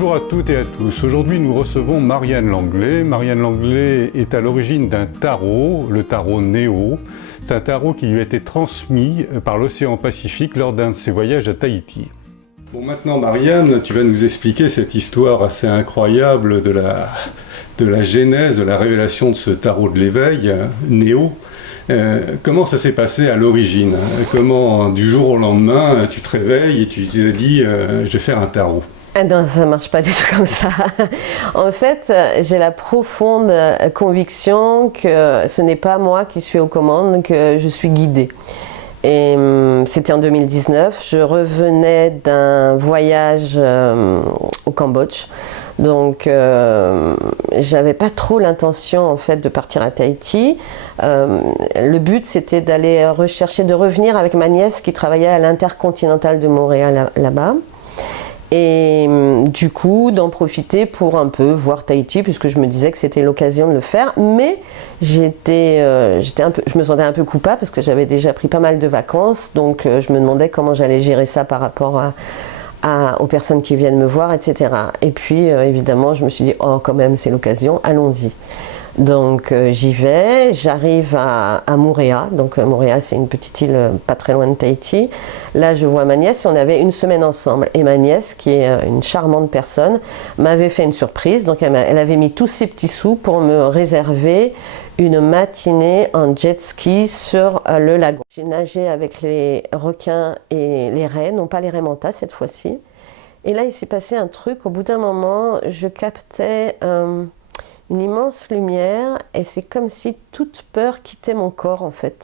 Bonjour à toutes et à tous. Aujourd'hui, nous recevons Marianne Langlais. Marianne Langlais est à l'origine d'un tarot, le tarot Néo. C'est un tarot qui lui a été transmis par l'océan Pacifique lors d'un de ses voyages à Tahiti. Bon, maintenant, Marianne, tu vas nous expliquer cette histoire assez incroyable de la genèse, de la révélation de ce tarot de l'éveil, Néo. Comment ça s'est passé à l'origine? Comment, du jour au lendemain, tu te réveilles et tu te dis je vais faire un tarot? Non, ça ne marche pas du tout comme ça. En fait, j'ai la profonde conviction que ce n'est pas moi qui suis aux commandes, que je suis guidée. Et c'était en 2019, je revenais d'un voyage au Cambodge. Donc, j'avais pas trop l'intention en fait de partir à Tahiti. Le but c'était d'aller rechercher, de revenir avec ma nièce qui travaillait à l'Intercontinental de Montréal là-bas. Et du coup, d'en profiter pour un peu voir Tahiti, puisque je me disais que c'était l'occasion de le faire. Mais je me sentais un peu coupable parce que j'avais déjà pris pas mal de vacances. Donc, je me demandais comment j'allais gérer ça par rapport aux personnes qui viennent me voir, etc. Et puis, évidemment, je me suis dit, oh, quand même, c'est l'occasion, allons-y. Donc j'y vais, j'arrive à Moorea. Donc Moorea, c'est une petite île pas très loin de Tahiti. Là je vois ma nièce et on avait une semaine ensemble. Et ma nièce, qui est une charmante personne, m'avait fait une surprise. Donc elle avait mis tous ses petits sous pour me réserver une matinée en jet ski sur le lagon. J'ai nagé avec les requins et les raies, non pas les raies mantas cette fois-ci. Et là il s'est passé un truc, au bout d'un moment je captais une immense lumière et c'est comme si toute peur quittait mon corps en fait.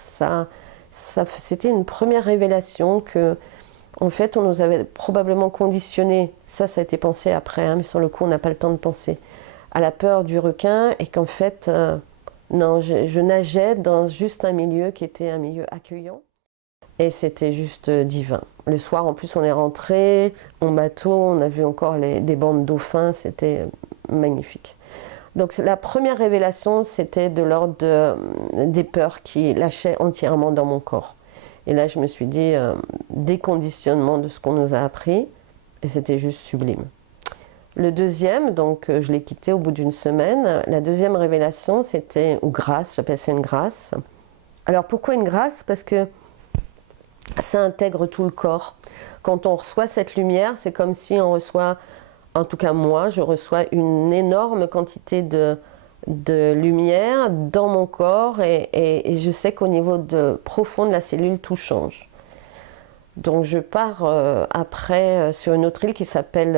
C'était une première révélation que en fait on nous avait probablement conditionné, ça a été pensé après, hein, mais sur le coup on n'a pas le temps de penser, à la peur du requin et qu'en fait non, je nageais dans juste un milieu qui était un milieu accueillant et c'était juste divin. Le soir en plus on est rentré en bateau, on a vu encore des bancs de dauphins, c'était magnifique. Donc la première révélation, c'était de l'ordre des peurs qui lâchaient entièrement dans mon corps. Et là, je me suis dit, déconditionnement de ce qu'on nous a appris, et c'était juste sublime. Le deuxième, donc je l'ai quitté au bout d'une semaine. La deuxième révélation, c'était, ou grâce, j'appelle ça une grâce. Alors pourquoi une grâce? Parce que ça intègre tout le corps. Quand on reçoit cette lumière, c'est comme si on reçoit... En tout cas, moi, je reçois une énorme quantité de lumière dans mon corps et je sais qu'au niveau profond de la cellule, tout change. Donc, je pars après sur une autre île qui s'appelle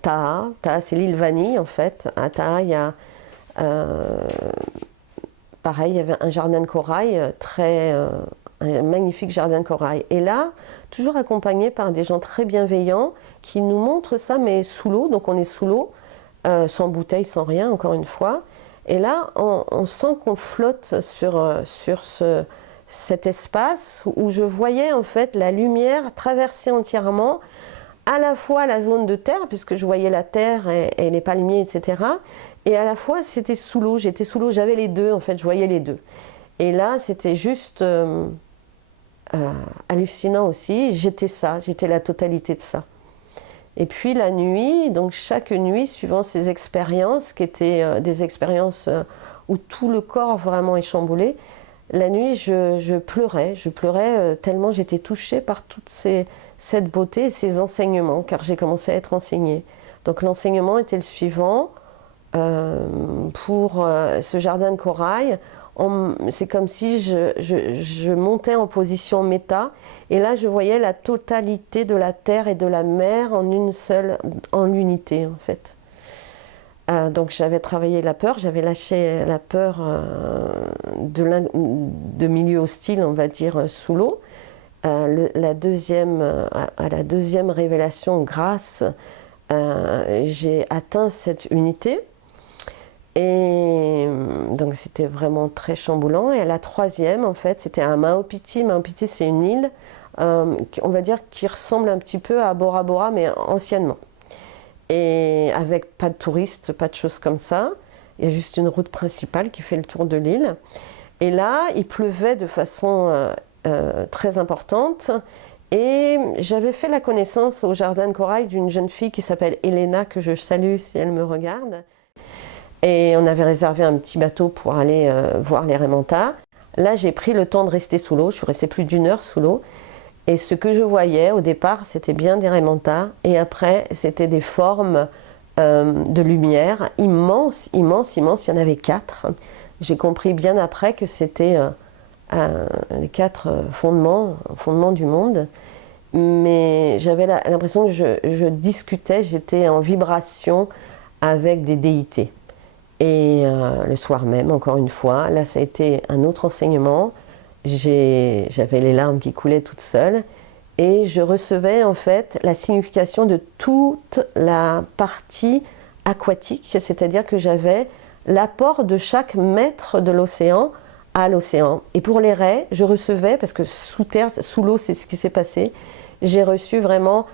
Taha. Taha, c'est l'île Vanille, en fait. À Taha, il y a... pareil, il y avait un jardin de corail, un magnifique jardin de corail. Et là, toujours accompagné par des gens très bienveillants qui nous montrent ça, mais sous l'eau. Donc on est sous l'eau, sans bouteille, sans rien, encore une fois. Et là, on sent qu'on flotte sur cet espace où je voyais en fait la lumière traverser entièrement à la fois la zone de terre, puisque je voyais la terre et les palmiers, etc. Et à la fois, c'était sous l'eau, j'étais sous l'eau, j'avais les deux, en fait, je voyais les deux. Et là, c'était juste hallucinant aussi, j'étais la totalité de ça. Et puis la nuit, donc chaque nuit, suivant ces expériences, qui étaient des expériences où tout le corps vraiment est chamboulé, la nuit, je pleurais tellement j'étais touchée par toute cette beauté et ces enseignements, car j'ai commencé à être enseignée. Donc l'enseignement était le suivant, pour ce jardin de corail, c'est comme si je montais en position méta, et là je voyais la totalité de la terre et de la mer en une seule, en l'unité en fait. Donc j'avais travaillé la peur, j'avais lâché la peur de milieu hostile, on va dire, sous l'eau. À la deuxième révélation, grâce, j'ai atteint cette unité. Et donc c'était vraiment très chamboulant. Et à la troisième, en fait, c'était à Maupiti. Maupiti, c'est une île, on va dire, qui ressemble un petit peu à Bora Bora, mais anciennement. Et avec pas de touristes, pas de choses comme ça. Il y a juste une route principale qui fait le tour de l'île. Et là, il pleuvait de façon très importante. Et j'avais fait la connaissance au Jardin de Corail d'une jeune fille qui s'appelle Elena, que je salue si elle me regarde. Et on avait réservé un petit bateau pour aller voir les Raimentas. Là, j'ai pris le temps de rester sous l'eau. Je suis restée plus d'1 heure sous l'eau. Et ce que je voyais au départ, c'était bien des Raimentas. Et après, c'était des formes de lumière immenses, immenses, immenses. Il y en avait 4. J'ai compris bien après que c'était les 4 fondements du monde. Mais j'avais l'impression que je discutais, j'étais en vibration avec des déités. Et le soir même, encore une fois, là ça a été un autre enseignement. J'avais les larmes qui coulaient toutes seules et je recevais en fait la signification de toute la partie aquatique, c'est-à-dire que j'avais l'apport de chaque mètre de l'océan à l'océan. Et pour les raies, je recevais, parce que sous terre, sous l'eau, c'est ce qui s'est passé, j'ai reçu vraiment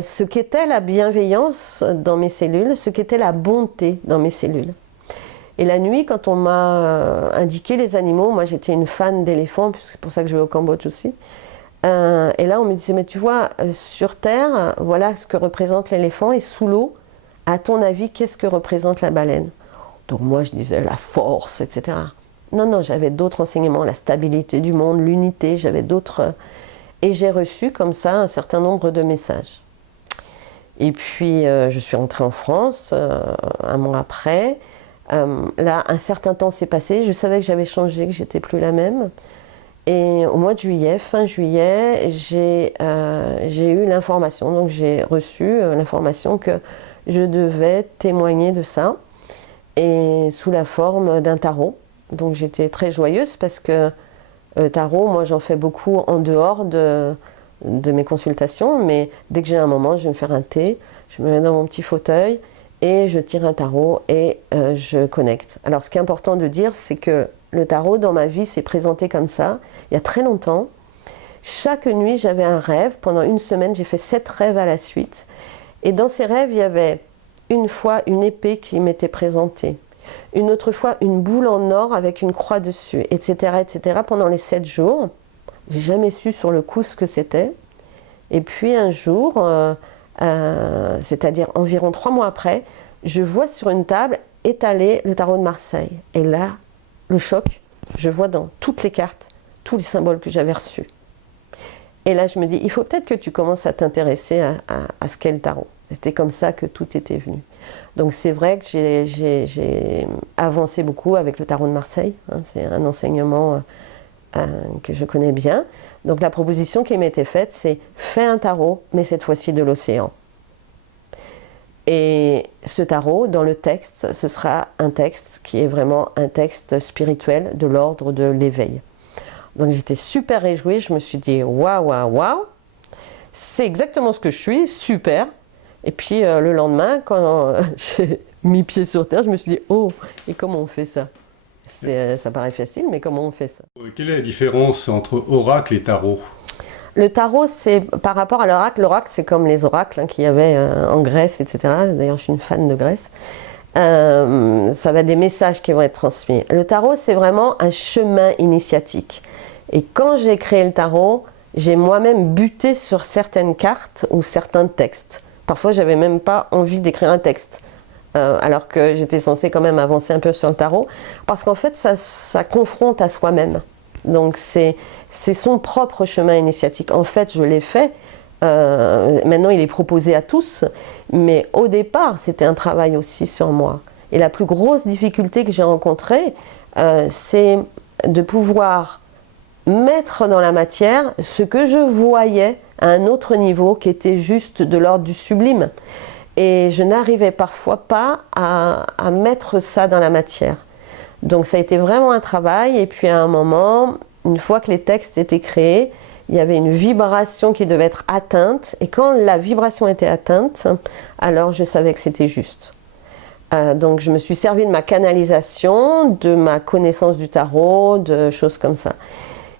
ce qu'était la bienveillance dans mes cellules, ce qu'était la bonté dans mes cellules. Et la nuit, quand on m'a indiqué les animaux, moi j'étais une fan d'éléphants, c'est pour ça que je vais au Cambodge aussi. Et là on me disait, mais tu vois, sur Terre, voilà ce que représente l'éléphant, et sous l'eau, à ton avis, qu'est-ce que représente la baleine? Donc moi je disais la force, etc. Non, j'avais d'autres enseignements, la stabilité du monde, l'unité, j'avais d'autres... Et j'ai reçu comme ça un certain nombre de messages. Et puis je suis rentrée en France 1 mois après. Là, un certain temps s'est passé, je savais que j'avais changé, que j'étais plus la même. Et au mois de juillet, fin juillet, j'ai eu l'information, donc j'ai reçu l'information que je devais témoigner de ça, et sous la forme d'un tarot. Donc j'étais très joyeuse parce que tarot, moi j'en fais beaucoup en dehors de mes consultations, mais dès que j'ai un moment, je vais me faire un thé, je me mets dans mon petit fauteuil, et je tire un tarot et je connecte. Alors ce qui est important de dire, c'est que le tarot dans ma vie s'est présenté comme ça, il y a très longtemps. Chaque nuit j'avais un rêve, pendant 1 semaine j'ai fait 7 rêves à la suite. Et dans ces rêves il y avait une fois une épée qui m'était présentée, une autre fois une boule en or avec une croix dessus, etc. etc. pendant les 7 jours. J'ai jamais su sur le coup ce que c'était. Et puis un jour... c'est-à-dire environ 3 mois après, je vois sur une table étalé le tarot de Marseille. Et là, le choc, je vois dans toutes les cartes tous les symboles que j'avais reçus. Et là, je me dis, il faut peut-être que tu commences à t'intéresser à ce qu'est le tarot. C'était comme ça que tout était venu. Donc c'est vrai que j'ai avancé beaucoup avec le tarot de Marseille. C'est un enseignement que je connais bien. Donc la proposition qui m'était faite, c'est fais un tarot, mais cette fois-ci de l'océan. Et ce tarot, dans le texte, ce sera un texte qui est vraiment un texte spirituel de l'ordre de l'éveil. Donc j'étais super réjouie, je me suis dit waouh, c'est exactement ce que je suis, super. Et puis le lendemain, quand j'ai mis pied sur terre, je me suis dit oh, et comment on fait ça? Ça paraît facile, mais comment on fait ça? Quelle est la différence entre oracle et tarot? Le tarot, c'est par rapport à l'oracle. L'oracle, c'est comme les oracles qu'il y avait en Grèce, etc. D'ailleurs, je suis une fan de Grèce. Ça va être des messages qui vont être transmis. Le tarot, c'est vraiment un chemin initiatique. Et quand j'ai créé le tarot, j'ai moi-même buté sur certaines cartes ou certains textes. Parfois, j'avais même pas envie d'écrire un texte. Alors que j'étais censée quand même avancer un peu sur le tarot, parce qu'en fait ça confronte à soi-même. Donc c'est son propre chemin initiatique. En fait je l'ai fait, maintenant il est proposé à tous, mais au départ c'était un travail aussi sur moi. Et la plus grosse difficulté que j'ai rencontrée, c'est de pouvoir mettre dans la matière ce que je voyais à un autre niveau qui était juste de l'ordre du sublime. Et je n'arrivais parfois pas à mettre ça dans la matière. Donc ça a été vraiment un travail. Et puis à un moment, une fois que les textes étaient créés, il y avait une vibration qui devait être atteinte. Et quand la vibration était atteinte, alors je savais que c'était juste. Donc je me suis servi de ma canalisation, de ma connaissance du tarot, de choses comme ça.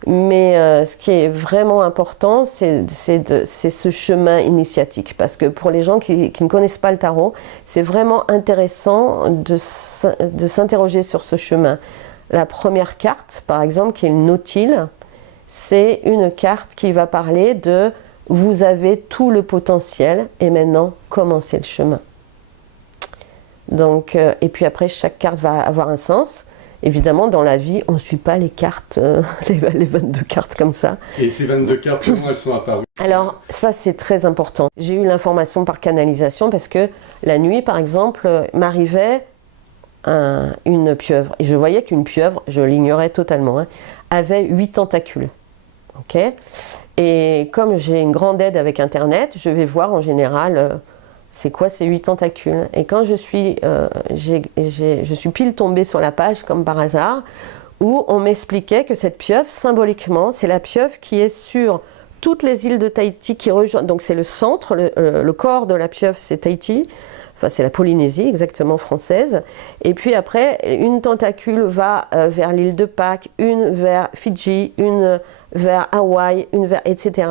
Mais ce qui est vraiment important, c'est ce chemin initiatique. Parce que pour les gens qui ne connaissent pas le tarot, c'est vraiment intéressant de s'interroger sur ce chemin. La première carte, par exemple, qui est le Nautile, c'est une carte qui va parler de vous avez tout le potentiel et maintenant commencez le chemin. Donc, et puis après, chaque carte va avoir un sens. Évidemment, dans la vie, on ne suit pas les cartes, les 22 cartes comme ça. Et ces 22 cartes, comment elles sont apparues? Alors, ça, c'est très important. J'ai eu l'information par canalisation parce que la nuit, par exemple, m'arrivait une pieuvre. Et je voyais qu'une pieuvre, je l'ignorais totalement, hein, avait 8 tentacules. Okay, et comme j'ai une grande aide avec Internet, je vais voir en général c'est quoi ces 8 tentacules. Et quand je suis pile tombée sur la page, comme par hasard, où on m'expliquait que cette pieuvre, symboliquement, c'est la pieuvre qui est sur toutes les îles de Tahiti qui rejoignent. Donc c'est le centre, le corps de la pieuvre, c'est Tahiti. Enfin, c'est la Polynésie, exactement française. Et puis après, une tentacule va vers l'île de Pâques, une vers Fidji, une vers Hawaï, une vers... etc.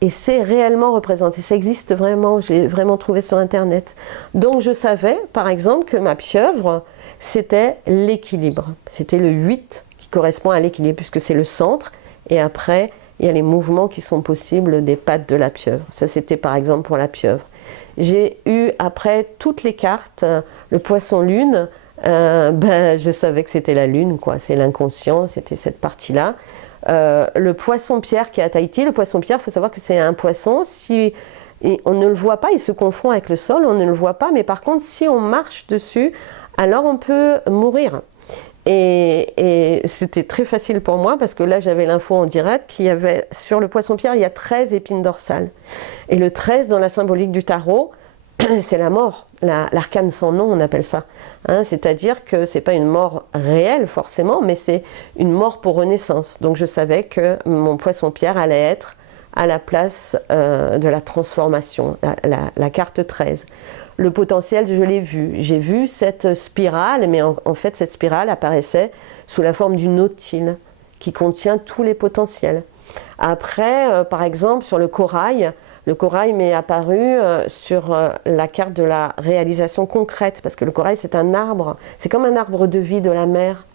Et c'est réellement représenté. Ça existe vraiment, je l'ai vraiment trouvé sur Internet. Donc je savais, par exemple, que ma pieuvre, c'était l'équilibre. C'était le 8 qui correspond à l'équilibre, puisque c'est le centre. Et après, il y a les mouvements qui sont possibles des pattes de la pieuvre. Ça, c'était par exemple pour la pieuvre. J'ai eu après toutes les cartes, le poisson-lune, je savais que c'était la lune, quoi. C'est l'inconscient, c'était cette partie-là. Le poisson-pierre qui est à Tahiti, le poisson-pierre, il faut savoir que c'est un poisson, si on ne le voit pas, il se confond avec le sol, on ne le voit pas, mais par contre, si on marche dessus, alors on peut mourir. Et c'était très facile pour moi parce que là j'avais l'info en direct qu'il y avait sur le poisson-pierre, il y a 13 épines dorsales. Et le 13 dans la symbolique du tarot, c'est la mort, l'arcane sans nom on appelle ça. Hein, c'est-à-dire que c'est pas une mort réelle forcément, mais c'est une mort pour renaissance. Donc je savais que mon poisson-pierre allait être à la place de la transformation, la carte 13. Le potentiel, je l'ai vu. J'ai vu cette spirale, mais en fait, cette spirale apparaissait sous la forme d'une nautile qui contient tous les potentiels. Après, par exemple, sur le corail m'est apparu sur la carte de la réalisation concrète, parce que le corail, c'est un arbre, c'est comme un arbre de vie de la mer,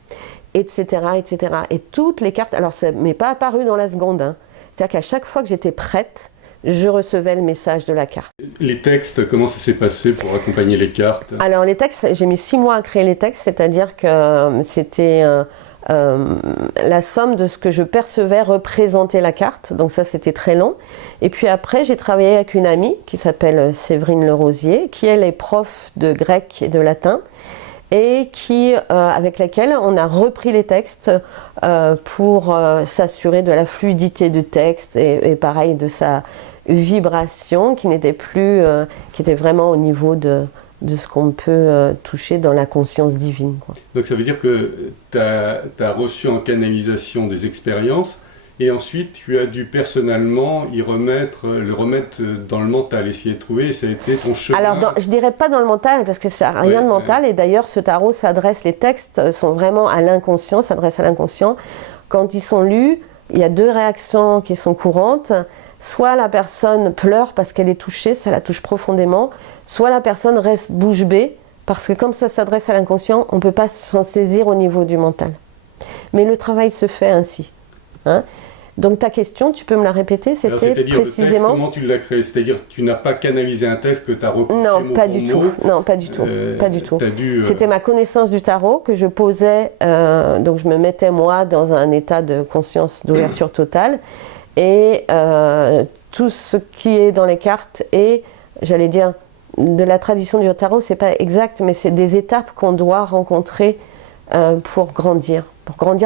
etc., etc. Et toutes les cartes, alors ça ne m'est pas apparu dans la seconde, hein. C'est-à-dire qu'à chaque fois que j'étais prête, je recevais le message de la carte. Les textes, comment ça s'est passé pour accompagner les cartes? Alors les textes, j'ai mis 6 mois à créer les textes, c'est-à-dire que c'était la somme de ce que je percevais représenter la carte, donc ça c'était très long. Et puis après j'ai travaillé avec une amie qui s'appelle Séverine Lerosier, qui elle est prof de grec et de latin, et avec laquelle on a repris les textes pour s'assurer de la fluidité du texte et pareil de sa vibration qui n'était plus, qui était vraiment au niveau de ce qu'on peut toucher dans la conscience divine, quoi. Donc ça veut dire que tu as reçu en canalisation des expériences et ensuite tu as dû personnellement le remettre dans le mental, essayer de trouver, et ça a été ton chemin. Alors je dirais pas dans le mental parce que ça n'a rien de mental, et d'ailleurs ce tarot s'adresse, les textes sont vraiment à l'inconscient, s'adressent à l'inconscient. Quand ils sont lus, il y a 2 réactions qui sont courantes. Soit la personne pleure parce qu'elle est touchée, ça la touche profondément, soit la personne reste bouche bée, parce que comme ça s'adresse à l'inconscient, on ne peut pas s'en saisir au niveau du mental. Mais le travail se fait ainsi. Hein. Donc ta question, tu peux me la répéter, c'était c'est-à-dire précisément... le texte, comment tu l'as créé? C'est-à-dire tu n'as pas canalisé un texte que tu as recopié mot pour mot. Non, pas du tout. Pas du tout. Dû, C'était ma connaissance du tarot que je posais, donc je me mettais moi dans un état de conscience, d'ouverture totale. Et tout ce qui est dans les cartes est, j'allais dire, de la tradition du tarot, c'est pas exact, mais c'est des étapes qu'on doit rencontrer pour grandir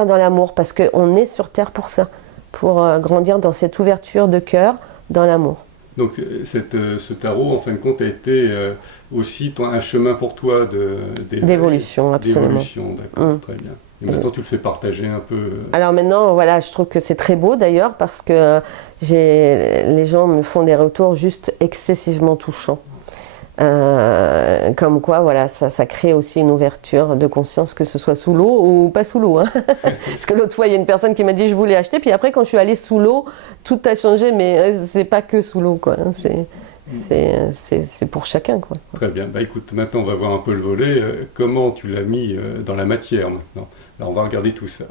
dans l'amour, parce qu'on est sur Terre pour ça, pour grandir dans cette ouverture de cœur, dans l'amour. Donc ce tarot, en fin de compte, a été aussi un chemin pour toi d'évolution, absolument. D'évolution, d'accord, très bien. Et maintenant, tu le fais partager un peu. Alors maintenant, voilà, je trouve que c'est très beau d'ailleurs, parce que les gens me font des retours juste excessivement touchants. Comme quoi, voilà, ça crée aussi une ouverture de conscience, que ce soit sous l'eau ou pas sous l'eau. Hein. Parce que l'autre fois, il y a une personne qui m'a dit je voulais acheter, puis après, quand je suis allée sous l'eau, tout a changé, mais c'est pas que sous l'eau, quoi. C'est pour chacun, quoi. Très bien. Bah écoute, maintenant, on va voir un peu le volet. Comment tu l'as mis dans la matière maintenant? Alors, on va regarder tout ça.